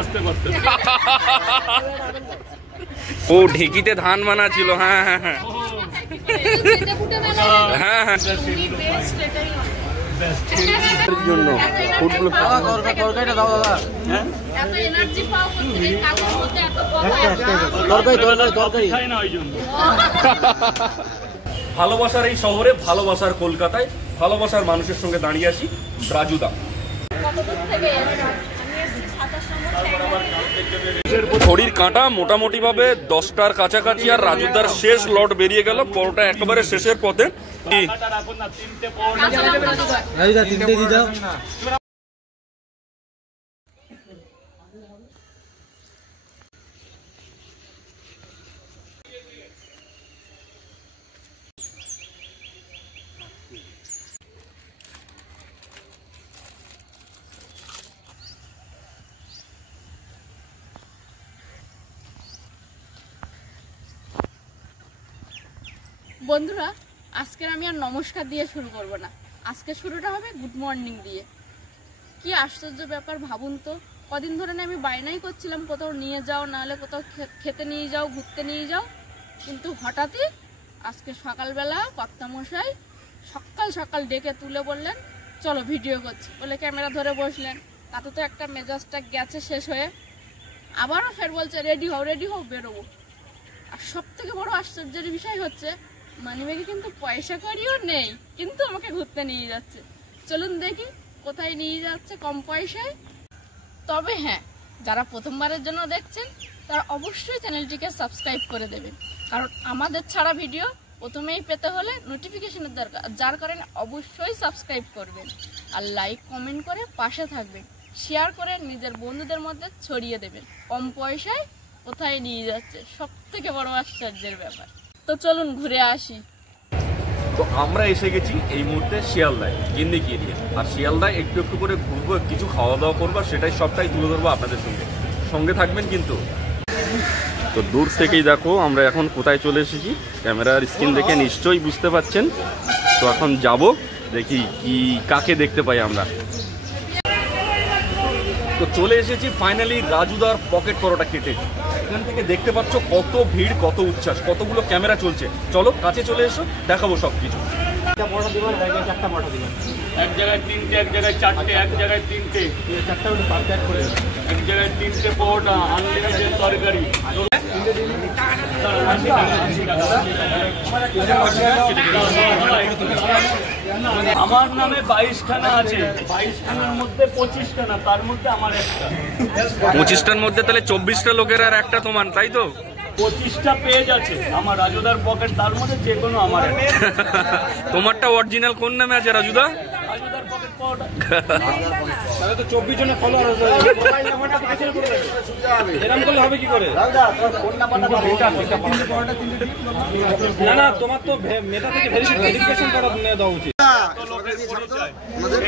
আসতে পারতেন। ও ঢেকিতে ধান বানা ছিল। হ্যাঁ হ্যাঁ হ্যাঁ হ্যাঁ হ্যাঁ জন্য ফুটগুলো ভালোবাসার এই শহরে, ভালোবাসার কলকাতায়, ভালোবাসার মানুষের সঙ্গে দাঁড়িয়ে আছি রাজুদা। ঘড়ির কাঁটা মোটামুটি ভাবে 10টার কাছাকাছি, আর রাজুদার শেষ লট বেরিয়ে গেল। পরোটা একেবারে শেষের পথে। বন্ধুরা, আজকের আমি আর নমস্কার দিয়ে শুরু করব না, আজকে শুরুটা হবে গুড মর্নিং দিয়ে। কি আশ্চর্য ব্যাপার ভাবুন তো, কদিন ধরে না আমি বায়নাই করছিলাম কোথাও নিয়ে যাও, নাহলে কোথাও খেতে নিয়ে যাও, ঘুরতে নিয়ে যাও, কিন্তু হঠাৎই আজকে সকালবেলা কর্তামশাই সকাল সকাল ডেকে তুলে বললেন চলো ভিডিও করছি বলে ক্যামেরা ধরে বসলেন। তাতে তো একটা মেজাজটা গেছে শেষ হয়ে। আবারও ফের বলছে রেডি হও বেরোবো। আর সব থেকে বড় আশ্চর্যের বিষয় হচ্ছে মানিব্যাগে কিন্তু পয়সা কড়িও নেই, কিন্তু আমাকে ঘুরতে নিয়ে যাচ্ছে। চলুন দেখি কোথায় নিয়ে যাচ্ছে কম পয়সায়। তবে হ্যাঁ, যারা প্রথমবারের জন্য দেখছেন তারা অবশ্যই চ্যানেলটিকে সাবস্ক্রাইব করে দেবেন, কারণ আমাদের ছাড়া ভিডিও প্রথমেই পেতে হলে নোটিফিকেশনের দরকার, যার কারণে অবশ্যই সাবস্ক্রাইব করবেন আর লাইক কমেন্ট করে পাশে থাকবেন, শেয়ার করে নিজের বন্ধুদের মধ্যে ছড়িয়ে দেবেন। কম পয়সায় কোথায় নিয়ে যাচ্ছে, সব থেকে বড় আশ্চর্যের ব্যাপার। তো চলুন ঘুরে আসি। তো আমরা এসে গেছি এই মুহূর্তে শিয়ালদায়, গিন্দিকি এরিয়া। আর শিয়ালদায় একটু একটু করে ঘুরবো, কিছু খাওয়া দাওয়া করবো, সেটাই সবটাই তুলে ধরবো আপনাদের সঙ্গে থাকবেন কিন্তু। তো দূর থেকেই দেখো আমরা এখন কোথায় চলে এসেছি, ক্যামেরার স্ক্রিন দেখে নিশ্চয়ই বুঝতে পারছেন। তো এখন যাব, দেখি কি কাকে দেখতে পাই আমরা। তো চলে এসেছি ফাইনালি রাজুদার পকেট পরোটা খেতে। এখান থেকে দেখতে পাচ্ছ কত ভিড়, কত উচ্ছ্বাস, কতগুলো ক্যামেরা চলছে। চলো কাছে চলে এসো, দেখাবো সব কিছু। এক জায়গায় 3টে, এক জায়গায় 4টে, এক জায়গায় 3টে, এক জায়গায় 3টে পরোটা, আনলিমিটেড তরকারি। আমার নামে 22খানা আছে, 22খানার মধ্যে 25খানা, তার মধ্যে আমার একটা। 25টার মধ্যে তাহলে 24টা লোকের আর একটা তোমার, তাই তো? 25টা পেজ আছে আমার রাজুদার পকেট, তার মধ্যে যে কোনো আমার। তোমারটা অরিজিনাল কোন নামে আছে রাজুদা? রাজুদার পকেট পরোটা। তাহলে তো 24 জনের ফলোয়ার আছে, এরকম করলে হবে কি করে? না না, তোমার তো মেটা থেকে ভেরিফিকেশন করা দেওয়া উচিত।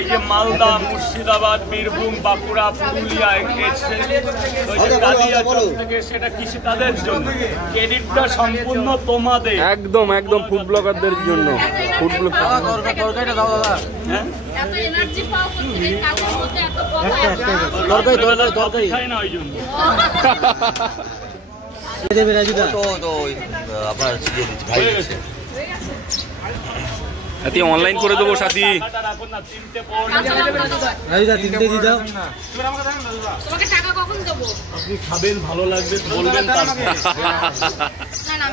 এই যে মালদা, মুর্শিদাবাদ, বীরভূম, বাঁকুড়া, পুরুলিয়া থেকে, সেটা কৃষি তাদের জন্য, ক্রেডিটটা সম্পূর্ণ তোমাদের। একদম একদম ফুড ব্লগারদের জন্য। ফুড তরকারিটা দাও দাদা। হ্যাঁ, এত এনার্জি পাও কোথা থেকে, কাজের মধ্যে এত তরকারি খাই না ওই জন্য। দেবে রাজুদা তো আপনার ভাই আছে সাথী অনলাইন করে দেবো সাথী। রাজুদা 3টে দিয়ে দাও। তোমাকে টাকা কখন দেবো? আপনি খাবেন, ভালো লাগবে বলবেন। না না,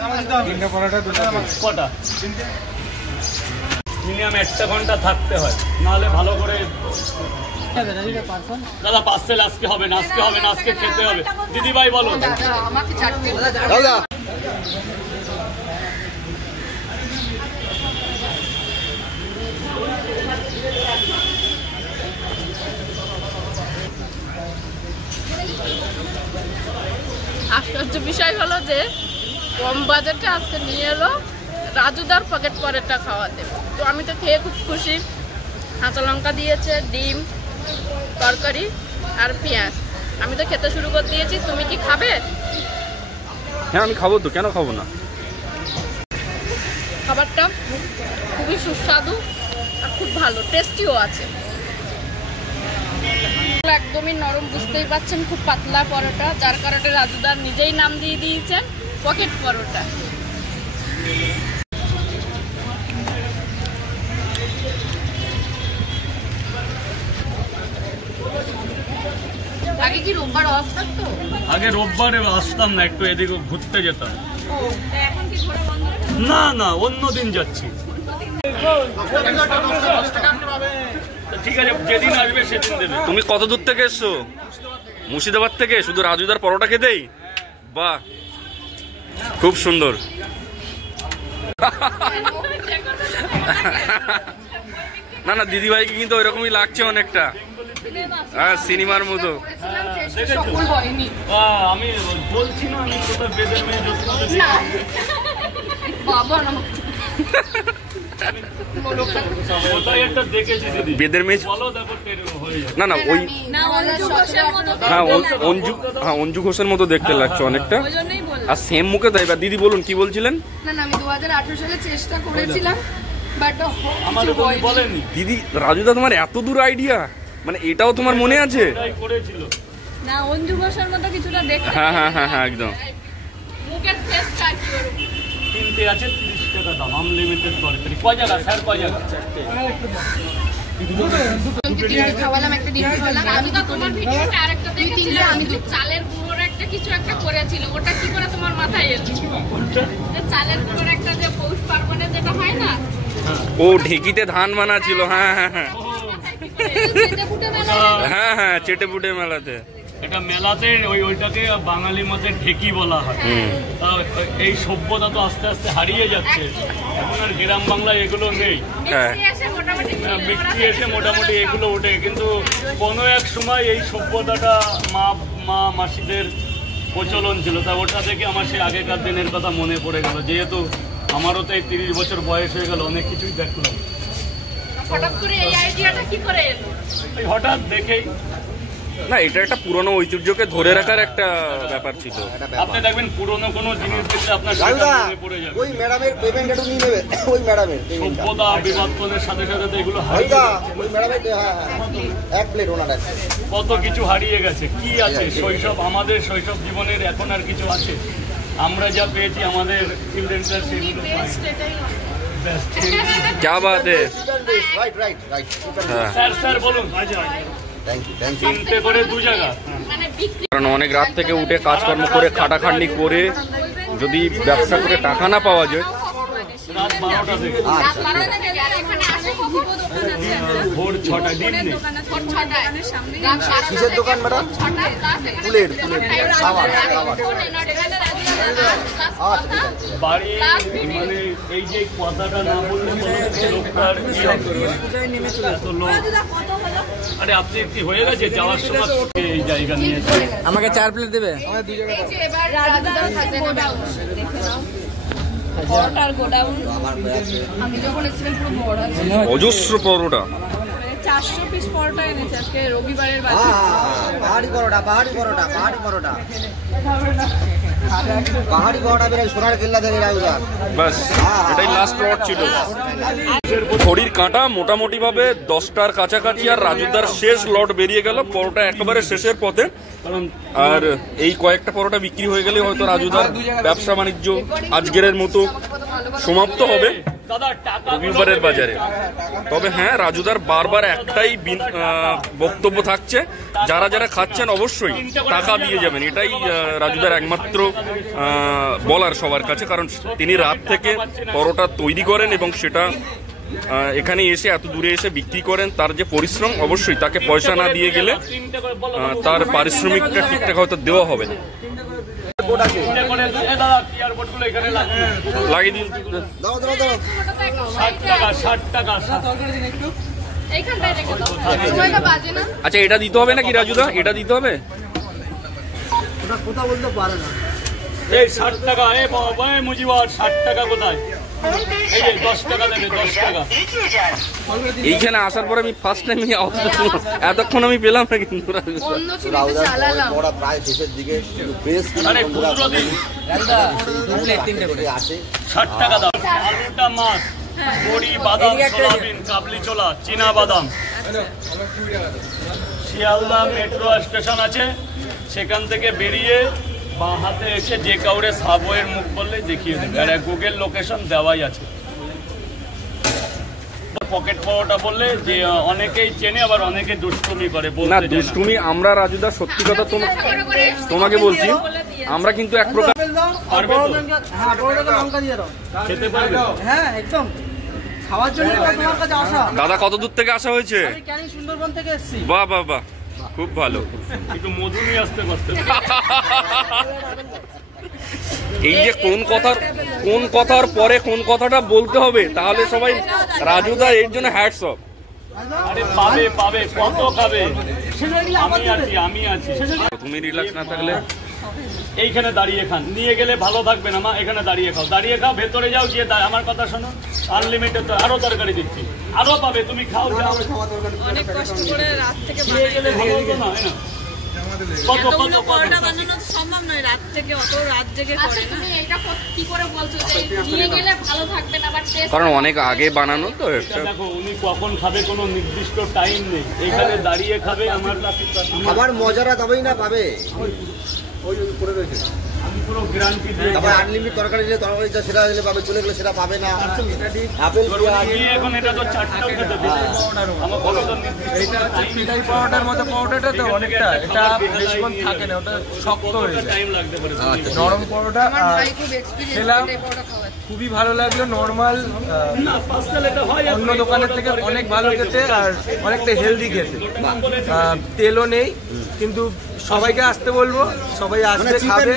কটা? মিনিমাম 1টা ঘন্টা থাকতে হয়, নাহলে ভালো করে। দাদা পার্সেল আজকে হবে না, আজকে হবে না, আজকে খেতে হবে। দিদি ভাই বলো। আমাকে ছাড়তে দাদা আশ্চর্য বিষয় হলো যে কম বাজেটে আজকে নিয়ে এলো রাজুদার পকেট পরোটা খাওয়াতে। তো আমি তো খেয়ে খুব খুশি। কাঁচা লঙ্কা দিয়েছে, ডিম, তরকারি আর পেঁয়াজ। আমি তো খেতে শুরু করে দিয়েছি। তুমি কি খাবে? হ্যাঁ আমি খাবো তো, কেন খাবো না। খাবারটা খুবই সুস্বাদু আর খুব ভালো, টেস্টিও আছে। একদমই নরম, বুঝতেই পাচ্ছেন, খুব পাতলা পরোটা, যার কারণে রাজুদার নিজেই নাম দিয়ে দিয়েছেন পকেট পরোটা। আগে কি রোববার অফ থাকতো? আগে রোববারে আসতাম না, একটু এদিকে ঘুরতে যেতাম। এখন কি ঘোরা বন্ধ? না না, অন্য দিন যাচ্ছি। ঠিক আছে, যেদিন আসবে সেদিন দেবে। তুমি কত দূর থেকে এসছো? মুর্শিদাবাদ থেকে? শুধু রাজুদার পরোটা খেতেই? বাহ, খুব সুন্দর। না না, দিদি ভাইকে কিন্তু ওইরকমই লাগছে অনেকটা, হ্যাঁ, সিনেমার মতো। আমি বলছি না, আমি কোথাও বেদের মেয়ে বেদের মেয়ে, না না, ওই অঞ্জু ঘোষের মতো দেখতে লাগছে অনেকটা, আর সেম মুখে তাই। এবার দিদি বলুন কি বলছিলেন? না না, আমি 2018 সালে চেষ্টা করেছিলাম, বাট বলেনি। দিদি, রাজুদা তোমার এত দূর আইডিয়া, মানে এটাও তোমার মনে আছে? না, অঞ্জু ঘোষের মতো কিছুটা দেখতে। হ্যাঁ হ্যাঁ হ্যাঁ হ্যাঁ, একদম। মুখের ফেসটা কি ওরকম। তিনটে আছে 30 টাকা দাম, আনলিমিটেড তরকারি। কয় জায়গা স্যার, কয় জায়গা? খাওয়ালাম, একটা ডিম খাওয়ালাম। আমি তো তোমার ভিডিওতে আরেকটা দেখেছিলাম, আমি তো চালের গুঁড়োর একটা কিছু একটা করেছিল, ওটা কি করে তোমার মাথায় এলো? যে চালের গুঁড়োর একটা যে পৌষ পার্বণে যেটা হয় না, ও ঢেকিতে ধান বানাচ্ছিল, হ্যাঁ হ্যাঁ হ্যাঁ হ্যাঁ হ্যাঁ, চেটে পুটে মেলাতে। এটা মেলাতে ওইটাকে বাঙালি মতে ঢেকি বলা হয়। তা এই সভ্যতা তো আস্তে আস্তে হারিয়ে যাচ্ছে, এখন আর গ্রাম বাংলায় এগুলো নেই। মিষ্টি এসে মোটামুটি এগুলো ওঠে, কিন্তু কোনো এক সময় এই সভ্যতাটা মা মাসিদের প্রচলন ছিল। তা ওটা থেকে আমার সেই আগেকার দিনের কথা মনে পড়ে গেল, যেহেতু আমারও তো এই 30 বছর বয়স হয়ে গেল, অনেক কিছুই দেখলাম। হঠাৎ করে এই আইডিয়াটা কি করে এলো? হঠাৎ দেখেই। না, এটা একটা পুরনো ঐতিহ্যকে ধরে রাখার একটা ব্যাপার ছিল। আপনি দেখবেন পুরনো কোনো জিনিস দেখলে আপনার মনে পড়ে যাবে। ওই ম্যাডামের পেমেন্ট একটু নিয়ে নেবে, ওই ম্যাডামের সভ্যতা বিবর্তনের সাথে সাথে তো এগুলো হারিয়ে ওই ম্যাডামের, হ্যাঁ এক প্লেট ওনার আছে। কত কিছু হারিয়ে গেছে। কি আছে শৈশব, আমাদের শৈশব জীবনের এখন আর কিছু আছে? আমরা যা পেয়েছি আমাদের চিলড্রেনরা সেগুলো পায়। क्या बात है। Right right right. স্যার বলুন। Thank you thank you. তিনটে করে 2 জায়গা। কারণ অনেক রাত থেকে উঠে কাজকর্ম করে খাটাখাটনি করে যদি ব্যবসা করে টাকা না পাওয়া যায়, রাত 12টা থেকে ভোর 6টায় দিন নেই। কিসের দোকান ম্যাডাম? ফুলের খাবার খাবার। বাড়ি মানে এই যে কথাটা না বললে লোকটার এত লোক। আরে আপনি কি হয়ে গেছে যাওয়ার সময় এই জায়গা নিয়ে আমাকে 4 প্লেট দেবে। আমি যখন এসেছিলাম পুরো বড় ছিল, অজস্র পরোটা, 400 পিস পরোটা এনেছে আজকে রবিবারের বাজার। পাহাড়ি পরোটা পাহাড়ি পরোটা পাহাড়ি পরোটা পাহাড়ি পরোটা বের সোনার কেল্লা থেকে রাজুদা। বাস এটাই লাস্ট লট ছিল। ঘড়ির কাঁটা মোটামুটি ভাবে 10টার কাছাকাছি, আর রাজুদার শেষ লট বেরিয়ে গেল, পরোটা একেবারে শেষের পথে। আর এই কয়েকটা পরোটা বিক্রি হয়ে গেলে হয়তো রাজুদার ব্যবসা বাণিজ্য আজকের মতো সমাপ্ত হবে রবিবারের বাজারে। তবে হ্যাঁ, রাজুদার বারবার একটাই বক্তব্য থাকছে, যারা যারা খাচ্ছেন অবশ্যই টাকা দিয়ে যাবেন। এটাই রাজুদার একমাত্র বলার সবার কাছে, কারণ তিনি রাত থেকে পরোটা তৈরি করেন এবং সেটা এখানে এসে এত দূরে এসে বিক্রি করেন। তার যে পরিশ্রম, অবশ্যই তাকে পয়সা না দিয়ে গেলে তার পারিশ্রমিকটা ঠিকঠাক হয়তো দেওয়া হবে না। লাগিয়ে দিন। 60 টাকা। আচ্ছা, এটা দিতে হবে নাকি রাজুদা? এটা দিতে হবে? কোথা বলতে পারে না। এই 60 টাকা। বাবা মুজিবার 60 টাকা কোথায়? এই যে 10 টাকা দেবে, 10 টাকা। এইখানে আসার পরে আমি ফার্স্ট টাইম এতক্ষণ আমি পেলাম না, কিন্তু অন্য ছিল চালালাম। বড় প্রায় শেষের দিকে বেশ আরে খুচরো দিন। আসে 60 টাকা দাও। আলুটা মাছ, বড়ি, বাদাম, সোয়াবিন, কাবলি ছোলা, চীনা বাদাম। শিয়ালদা মেট্রো স্টেশন আছে, সেখান থেকে বেরিয়ে বাঁ হাতে এসে যে কাউরে সাবওয়ের মুখ বললে দেখিয়ে দেবে, আর গুগল লোকেশন দেওয়াই আছে। পকেট পরোটা বললে যে অনেকেই চেনে, আবার অনেকে দুষ্টুমি করে। না দুষ্টুমি আমরা রাজুদা সত্যি কথা তোমাকে বলছি, আমরা কিন্তু এক প্রকার খেতে পারবে। হ্যাঁ একদম খাওয়ার জন্য তোমার কাছে আসা। দাদা কত দূর থেকে আসা হয়েছে? আমি ক্যানিং সুন্দরবন থেকে এসেছি। বাহ বাহ বাহ, খুব ভালো। একটু মধু নিয়ে আসতে পারতে। এই যে কোন কথার পরে কোন কথাটা বলতে হবে, তাহলে সবাই রাজুদা এর জন্য হ্যাটস অফ। আরে পাবে কত খাবে, আমি আছি। তুমি রিল্যাক্স না থাকলে এইখানে দাঁড়িয়ে খান, নিয়ে গেলে ভালো থাকবে না মা। এখানে দাঁড়িয়ে খাও, ভেতরে যাও, গিয়ে আমার কথা শোনো, আনলিমিটেড আরো তরকারি দিচ্ছি, আরো পাবে, তুমি খাও। অনেক কষ্ট করে রাত থেকে নিয়ে গেলে ভালো হতো না? কত বানানো সম্ভব নয়, রাত থেকে অত রাত জেগে করে। তুমি এটা কি করে বলছো যে নিয়ে গেলে ভালো থাকবে না? কারণ অনেক আগে বানানো তো। দেখো উনি কখন খাবে কোনো নির্দিষ্ট টাইম নেই, এখানে দাঁড়িয়ে খাবে। আবার মজাটা তবেই না পাবে। আমি পুরো গ্যারান্টি দিই। তারপর আনলিমিটেড তরকারি দিলে তরকারি সেটা দিলে পাবে, চলে গেলে সেটা পাবে না। আপেল এখন এটা তো চারটাও খেতে দিবে। আমার বলো তো পিঠাই পাউডার মতো পাউডারটা তো অনেকটা, এটা বেশিক্ষণ থাকে না, ওটা শক্ত হয়ে যায়। টাইম লাগতে পারে। নরম পাউডারটা খেলাম, খুবই ভালো লাগলো। নর্মাল অন্য দোকানের থেকে অনেক ভালো খেতে, আর অনেকটা হেলদি খেতে। তেলও নেই, কিন্তু সবাইকে আসতে বলবো, সবাই আসবে খাবে।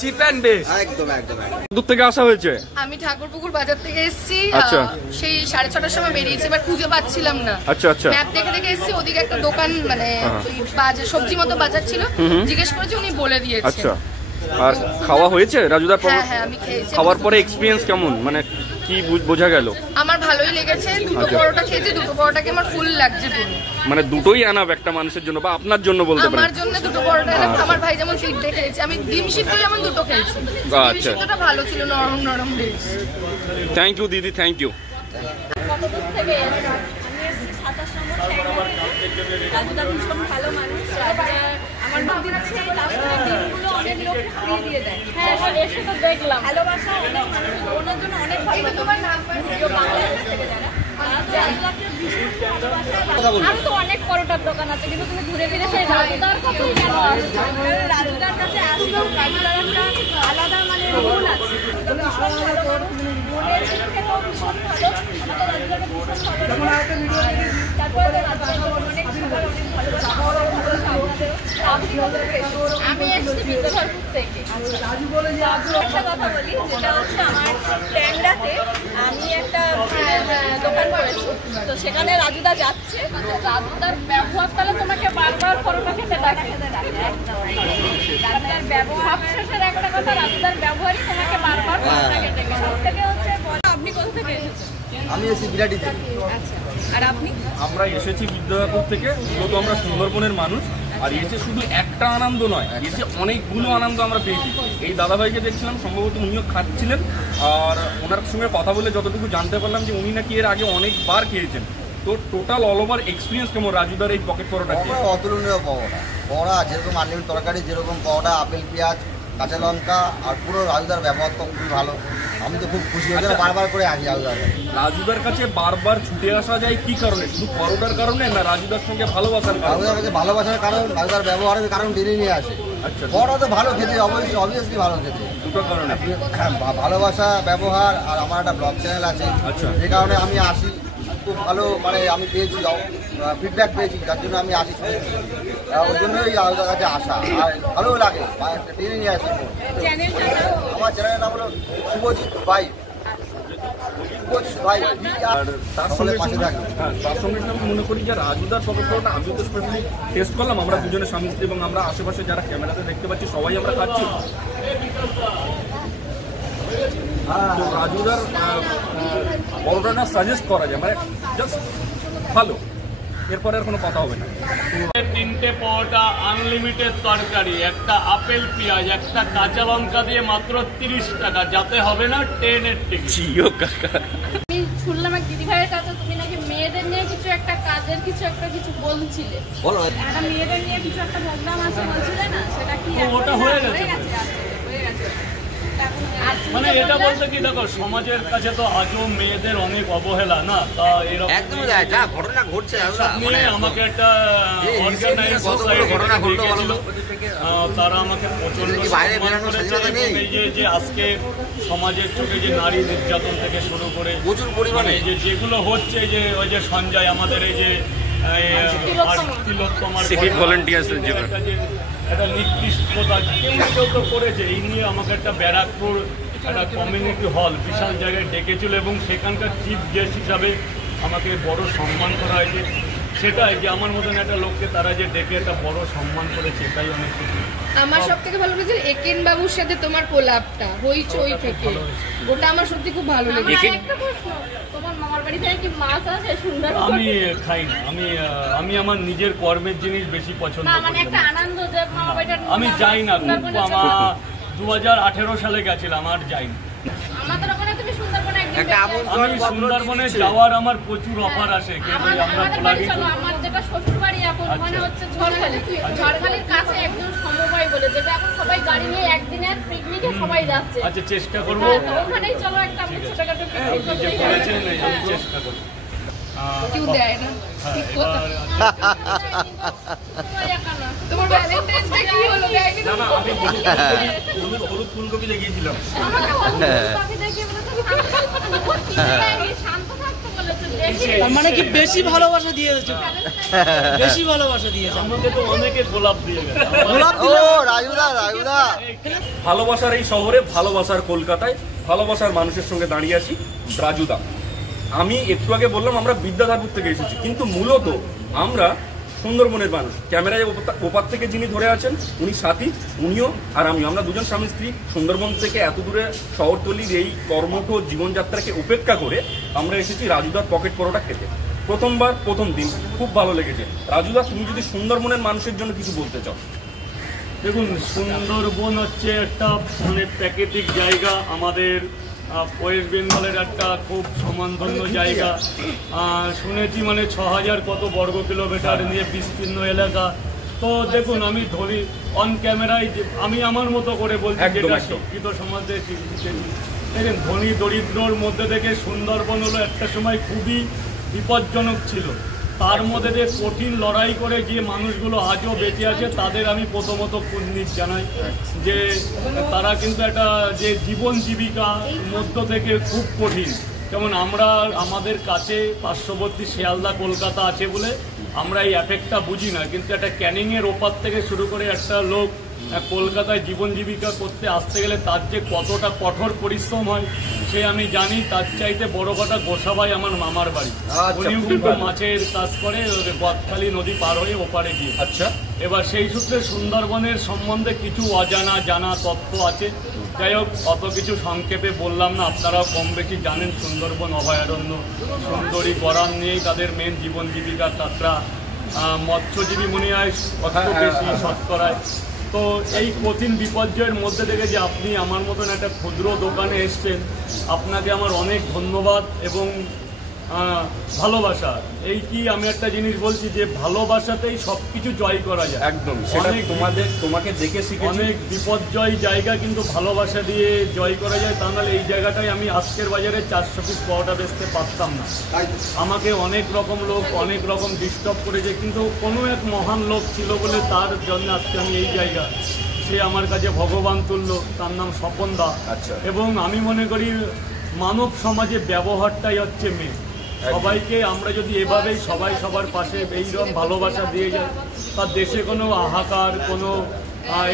Chip and best. একদম একদম। দূর থেকে আসা হয়েছে? আমি ঠাকুরপুকুর বাজার থেকে এসেছি। আচ্ছা। সেই 6:30টার সময় বেরিয়েছি, এবার খুঁজে পাচ্ছিলাম না। আচ্ছা আচ্ছা। ম্যাপ দেখে এসেছি, ওদিকে একটা দোকান মানে বাজার সবজি মতো বাজার ছিল, জিজ্ঞেস করেছি, উনি বলে দিয়েছে। আচ্ছা, আর খাওয়া হয়েছে রাজুদার? হ্যাঁ আমি খেয়েছি। খাওয়ার পরে এক্সপিরিয়েন্স কেমন, মানে কি বোঝা গেল? আমার ভালোই লেগেছে। দুটো পরোটা খেয়েছি, দুটো পরোটাকে আমার ফুল লাগছে পুরো। মানে দুটোই আনাব একটা মানুষের জন্য বা আপনার জন্য বলতে পারেন? আমার জন্য দুটো পরোটা এনে, আমার ভাই যেমন সিদ্ধ খেয়েছে, আমি ডিম সিদ্ধ যেমন দুটো খেয়েছি। ডিম সিদ্ধটা ভালো ছিল, নরম নরম বেশ। থ্যাংক ইউ দিদি, থ্যাংক ইউ। কতদূর থেকে রাজুদা ভীষণ ভালো মানুষ। আমার নাম দিচ্ছে, তার সঙ্গে দিনগুলো অনেক লোক ফ্রি দিয়ে দেয়। হ্যাঁ এসে তো দেখলাম ভালোবাসা অনেক মানুষ, ওনার জন্য অনেক ভালো। তোমার নাম বাংলাদেশ থেকে যারা আরো তো অনেক পরোটার দোকান আছে, কিন্তু তুমি ঘুরে ফিরে সেই রাজুদার কাছেই কেন আসছো? রাজুদার কাছে আসি, রাজুদার একটা আলাদা মানে রোল আছে। মনের দিক থেকেও ভীষণ ভালো, আমাদের রাজুদাকে ভীষণ ভালো। তারপরে অনেক সুন্দর, অনেক ভালোবাসা। আমি এসেছি বিদ্যাধরপুর থেকে। একটা কথা বলি, যেটা হচ্ছে আমার ট্যাংরাতে আমি একটা দোকান করেছি, তো সেখানে রাজুদা যাচ্ছে, রাজুদার ব্যবহার তাহলে তোমাকে বারবার পরোটা খেতে ডাকে। রাজুদার ব্যবহার শেষের একটা কথা, রাজুদার ব্যবহারই তোমাকে বারবার পরোটা খেতে ডাকে। সব থেকে হচ্ছে আপনি কোথা থেকে এসেছেন? আমি এসেছি বিরাটি থেকে। আচ্ছা, আর আপনি? আমরা এসেছি বিদ্যাপুর থেকে, মূলত আমরা সুন্দরবনের মানুষ। আর এসে শুধু একটা আনন্দ নয়, এসে অনেকগুলো আনন্দ আমরা পেয়েছি। এই দাদাভাইকে দেখছিলাম, সম্ভবত উনিও খাচ্ছিলেন, আর ওনার সঙ্গে কথা বলে যতটুকু জানতে পারলাম যে উনি নাকি এর আগে অনেকবার খেয়েছেন। তো টোটাল অল ওভার এক্সপিরিয়েন্স কেমন রাজুদার এই পকেট পরোটা? অতুলনীয় পরোটা, যেরকম আনলিমিটেড তরকারি, যেরকম পরোটা, আপেল পেঁয়াজ কাঁচা লঙ্কা, আর পুরো রাজুদার ব্যবহার তো খুবই ভালো। আমি তো খুব খুশি হয়েছি, বারবার করে আসি রাজুদার কাছে। রাজুদার কাছে বারবার ছুটে আসা যায় কি কারণে? শুধু পরোটার কারণে না রাজুদার সঙ্গে ভালোবাসার কারণে? রাজুদার কাছে ভালোবাসার কারণ, রাজুদার ব্যবহারের কারণ টেনে নিয়ে আসে। আচ্ছা, পরোটা তো ভালো খেতে, অবভিয়াসলি ভালো খেতে। দুটো কারণে ভালোবাসা, ব্যবহার, আর আমার একটা ব্লগ চ্যানেল আছে, আচ্ছা, যে কারণে আমি আসি। খুব ভালো মানে আমি পেয়েছি, ফিডব্যাক পেয়েছি, যার জন্য আমি আসি। ওই জন্যই রাজুদার কাছে আসা, আর ভালো লাগে, টেনে নিয়ে আসি। আমার চ্যানেলের নাম হলো শুভজিৎ ভাই। আর তার সঙ্গে আমি মনে করি যে রাজুদার পকেট পরোটা আমি তো স্পেশালি টেস্ট করলাম। আমরা দুজনে স্বামী স্ত্রী এবং আমরা আশেপাশে যারা ক্যামেরাতে দেখতে পাচ্ছি সবাই আমরা খাচ্ছি। তো রাজুদার পরোটাটা সাজেস্ট করা যায়, মানে জাস্ট ভালো, এরপরে আর কোনো কথা হবে না। 3টে পরোটা, আনলিমিটেড তরকারি, একটা আপেল পেঁয়াজ, একটা কাঁচা লঙ্কা দিয়ে মাত্র 30 টাকা, যাতে হবে না 10 এর টিকিট। আমি শুনলাম এক দিদি ভাইয়ের কাছে তুমি নাকি মেয়েদের নিয়ে কিছু একটা কাজে মেয়েদের কিছু বলছিলে, বলো। একটা মেয়েদের নিয়ে কিছু একটা প্রোগ্রাম আছে বলছিলে না, সেটা কি ওটা হয়ে গেছে। হয়ে গেছে। মানে এটা বলতে কি, দেখো সমাজের কাছে তো আজও মেয়েদের অনেক অবহেলা না, তা এরকম একদমই যা ঘটনা ঘটছে নিয়ে আমাকে একটা অর্গানাইজ সোসাইটি ডেকেছিল। তারা আমাকে প্রচন্ড সম্মান করেছে এবং এই যে আজকে সমাজের চোখে যে নারী নির্যাতন থেকে শুরু করে প্রচুর পরিমাণে যেগুলো হচ্ছে, যে ওই যে সঞ্জয় আমাদের এই যে তিলোত্তমার একটা নিকৃষ্টতা কেউ তো করেছে, এই নিয়ে আমাকে একটা ব্যারাকপুর একটা কমিউনিটি হল বিশাল জায়গায় ডেকেছিল এবং সেখানকার চিফ গেস্ট হিসাবে আমাকে বড় সম্মান করা হয়েছে। সেটাই যে আমার মতন একটা লোককে তারা যে ডেকে একটা বড় সম্মান করেছে, এটাই অনেক কিছু। আমার সব থেকে ভালো লেগেছে একেন বাবুর সাথে তোমার কোলাপটা হইচই থেকে, ওটা আমার সত্যি খুব ভালো লেগেছে। তোমার মামার বাড়ি থেকে কি মাছ আছে সুন্দর? আমি খাই না, আমি আমার নিজের কর্মের জিনিস বেশি পছন্দ না, মানে করি। একটা আনন্দ যে মামার বাড়িটা আমি যাই না, খুব আমার 2018 সালে গেছিলাম, আর যাইনি। আমাদের ওখানে তুমি সুন্দরবনে একদিন আমি সুন্দরবনে যাওয়ার আমার প্রচুর অফার আসে, কিন্তু আমরা বাড়ি চলো, আমার যেটা শ্বশুর বাড়ি এখন মানে হচ্ছে ঝড়খালি। ঝড়খালির কাছে একদম সমবায় বলে, যেটা এখন সবাই গাড়ি নিয়ে একদিনের পিকনিকে সবাই যাচ্ছে। আচ্ছা, চেষ্টা করবো। ওখানেই চলো একটা আমরা ছোটখাটো আপনি যে বলেছেন আমি চেষ্টা করবো। কেউ দেয় না, ঠিক কথা। তোমার ভ্যালেন্টাইন্স ডে কি হলো? দেয়নি তো? হলুদ ফুলকপি দেখিয়েছিলাম। তার মানে কি বেশি ভালোবাসা দিয়েছে? বেশি ভালোবাসা দিয়েছে। আমাকে তো অনেকে গোলাপ দিয়ে গেছে। ভালোবাসার এই শহরে, ভালোবাসার কলকাতায়, ভালোবাসার মানুষের সঙ্গে দাঁড়িয়ে আছি রাজুদা। আমি একটু আগে বললাম আমরা বিদ্যাধরপুর থেকে এসেছি, কিন্তু মূলত আমরা সুন্দরবনের মানুষ। ক্যামেরায় ওপার থেকে যিনি ধরে আছেন উনি সাথী, উনিও আর আমিও, আমরা দুজন স্বামী স্ত্রী। সুন্দরবন থেকে এত দূরে শহরতলির এই কর্মঠ জীবনযাত্রাকে উপেক্ষা করে আমরা এসেছি রাজুদার পকেট পরোটা খেতে। প্রথমবার, প্রথম দিন খুব ভালো লেগেছে। রাজুদা, তুমি যদি সুন্দরবনের মানুষের জন্য কিছু বলতে চাও। দেখুন, সুন্দরবন হচ্ছে একটা মানে প্রাকৃতিক জায়গা, আমাদের ওয়েস্ট বেঙ্গলের একটা খুব সমানধন্য জায়গা। শুনেছি মানে 6000 কত বর্গ কিলোমিটার নিয়ে বিস্তীর্ণ এলাকা। তো দেখুন, আমি ধরি অন ক্যামেরায় আমি আমার মতো করে বলছি, যেটা শিক্ষিত সমাজে দেখেন, ধনী দরিদ্রর মধ্যে থেকে সুন্দরবন হলো একটা সময় খুবই বিপজ্জনক ছিল। তার মধ্যে দিয়ে কঠিন লড়াই করে গিয়ে মানুষগুলো আজও বেঁচে আছে, তাদের আমি প্রথমত কুর্নিশ জানাই যে তারা কিন্তু একটা যে জীবন জীবিকা মধ্য থেকে খুব কঠিন। যেমন আমরা আমাদের কাছে পার্শ্ববর্তী শিয়ালদা কলকাতা আছে বলে আমরা এই এফেক্টটা বুঝি না, কিন্তু একটা ক্যানিংয়ের ওপার থেকে শুরু করে একটা লোক কলকাতায় জীবন জীবিকা করতে আসতে গেলে তার যে কতটা কঠোর পরিশ্রম হয় সে আমি জানি। তার চাইতে বড় কথা গোসাবাই আমার মামার বাড়ি, উনিও কিন্তু মাছের চাষ করে বকখালি নদী পার হয়ে ওপারে গিয়ে। আচ্ছা, এবার সেই সূত্রে সুন্দরবনের সম্বন্ধে কিছু অজানা জানা তথ্য আছে। যাই হোক, অত কিছু সংক্ষেপে বললাম না, আপনারাও কম বেশি জানেন সুন্দরবন অভয়ারণ্য সুন্দরী গরান নিয়েই তাদের মেন জীবন জীবিকা। তারা মৎস্যজীবী মনে হয় অত বেশি শতকরায়। তো এই কঠিন বিপর্যয়ের মধ্যে থেকে যে আপনি আমার মতন একটা ক্ষুদ্র দোকানে এসছেন, আপনাকে আমার অনেক ধন্যবাদ এবং ভালোবাসা। এই কি আমি একটা জিনিস বলছি যে ভালোবাসাতেই সবকিছু জয় করা যায়। একদম, তোমাকে দেখে শিখেছি। অনেক বিপর্যয় জায়গা কিন্তু ভালোবাসা দিয়ে জয় করা যায়। তা নাহলে এই জায়গাটায় আমি আজকের বাজারে 400 পিস পরোটা বেচতে পারতাম না। আমাকে অনেক রকম লোক অনেক রকম ডিস্টার্ব করেছে, কিন্তু কোনো এক মহান লোক ছিল বলে তার জন্য আজকে আমি এই জায়গা। সে আমার কাছে ভগবান তুল্য, তার নাম স্বপন দা। আচ্ছা। এবং আমি মনে করি মানব সমাজে ব্যবহারটাই হচ্ছে মেয়ে। সবাইকে আমরা যদি এভাবেই সবাই সবার পাশে এইরকম ভালোবাসা দিয়ে যায়, তার দেশে কোনো হাহাকার, কোনো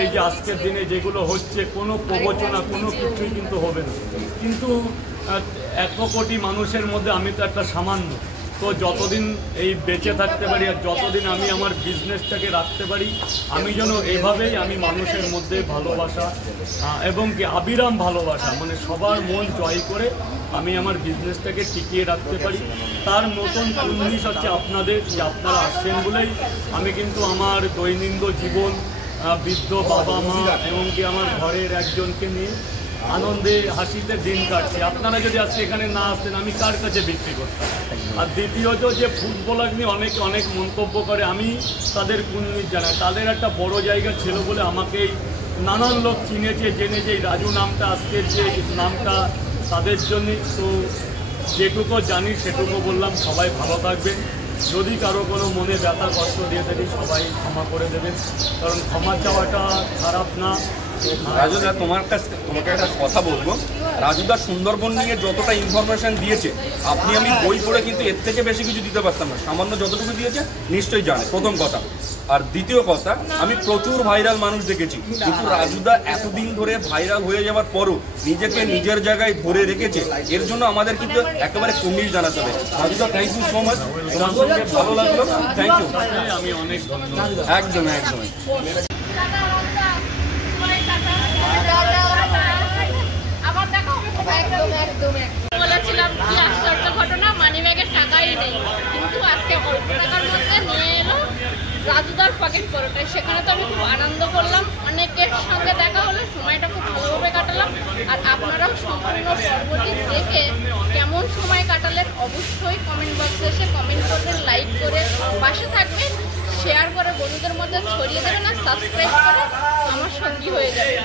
এই যে আজকের দিনে যেগুলো হচ্ছে, কোনো প্রবচনা, কোনো কিছুই কিন্তু হবে না। কিন্তু 1 কোটি মানুষের মধ্যে আমি তো একটা সামান্য। তো যতদিন এই বেঁচে থাকতে পারি আর যতদিন আমি আমার বিজনেসটাকে রাখতে পারি, আমি যেন এভাবেই আমি মানুষের মধ্যে ভালোবাসা এবং কি আবিরাম ভালোবাসা, মানে সবার মন জয় করে আমি আমার বিজনেসটাকে টিকিয়ে রাখতে পারি। তার নতুন জিনিস হচ্ছে আপনাদের, যে আপনারা আসছেন বলেই আমি কিন্তু আমার দৈনন্দিন জীবন, বৃদ্ধ বাবা মা এবং কি আমার ঘরের একজনকে নিয়ে আনন্দে হাসিতে দিন কাটছে। আপনারা যদি আজকে এখানে না আসতেন আমি কার কাছে বিক্রি করতাম? আর দ্বিতীয়ত যে ফুটবলার নিয়ে অনেকে অনেক মন্তব্য করে, আমি তাদের কুন্নিত জানাই। তাদের একটা বড় জায়গা ছিল বলে আমাকেই নানান লোক চিনেছে, জেনেছে। এই রাজু নামটা, আজকের যে নামটা তাদের জন্যই। তো যেটুকু জানি সেটুকু বললাম। সবাই ভালো থাকবেন। যদি কারো কোনো মনে ব্যথা কষ্ট দিয়ে থাকি সবাই ক্ষমা করে দেবেন, কারণ ক্ষমা চাওয়াটা খারাপ না। রাজুদা, তোমাকে একটা কথা বলবো। রাজুদা সুন্দরবন নিয়ে যতটা ইনফরমেশন দিয়েছে, আপনি আমি বই পড়ে কিন্তু এর থেকে বেশি কিছু দিতে পারতাম না। সামান্য যতটুকু দিয়েছে নিশ্চয়ই জানে, প্রথম কথা। আর দ্বিতীয় কথা, আমি প্রচুর ভাইরাল মানুষ দেখেছি, কিন্তু রাজুদা এতদিন ধরে ভাইরাল হয়ে যাওয়ার পরও নিজেকে নিজের জায়গায় ধরে রেখেছে। এর জন্য আমাদের কিন্তু একেবারে কুমির জানাতে হবে। রাজুদা, থ্যাংক ইউ সো মাচ। তোমার সঙ্গে ভালো লাগলো, থ্যাংক ইউ। আমি অনেক ধন্যবাদ। একদম একদম। বলেছিলাম কি আশ্চর্য ঘটনা, মানিব্যাগের টাকাই নেই, কিন্তু আজকে অল্প টাকার মধ্যে নিয়ে এলো রাজুদার পকেট পরোটা। সেখানে তো আমি খুব আনন্দ করলাম, অনেকের সঙ্গে দেখা হলো, সময়টা খুব ভালোভাবে কাটালাম। আর আপনারাও সম্পূর্ণ পর্বটি দেখে কেমন সময় কাটালেন অবশ্যই কমেন্ট বক্সে এসে কমেন্ট করবেন, লাইক করে পাশে থাকবেন, শেয়ার করে বন্ধুদের মধ্যে ছড়িয়ে দেবেন, আর সাবস্ক্রাইব করে আমার সঙ্গী হয়ে যাবে।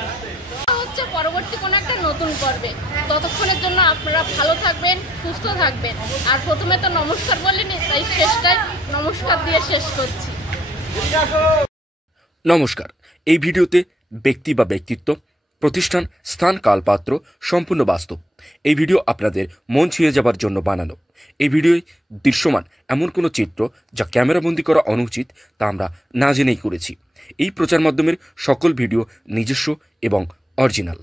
হচ্ছে পরবর্তী কোনো একটা নতুন পর্বে। ততক্ষণের জন্য আপনারা ভালো থাকবেন, সুস্থ থাকবেন। আর প্রথমে তো নমস্কার বলিনি, তাই শেষটাই নমস্কার দিয়ে শেষ করছি। নমস্কার। এই ভিডিওতে ব্যক্তি বা ব্যক্তিত্ব, প্রতিষ্ঠান, স্থান, কালপাত্র সম্পূর্ণ বাস্তব। এই ভিডিও আপনাদের মন ছুঁয়ে যাবার জন্য বানানো। এই ভিডিওয় দৃশ্যমান এমন কোনো চিত্র যা ক্যামেরাবন্দি করা অনুচিত তা আমরা না জেনেই করেছি। এই প্রচার মাধ্যমের সকল ভিডিও নিজস্ব এবং অরিজিনাল।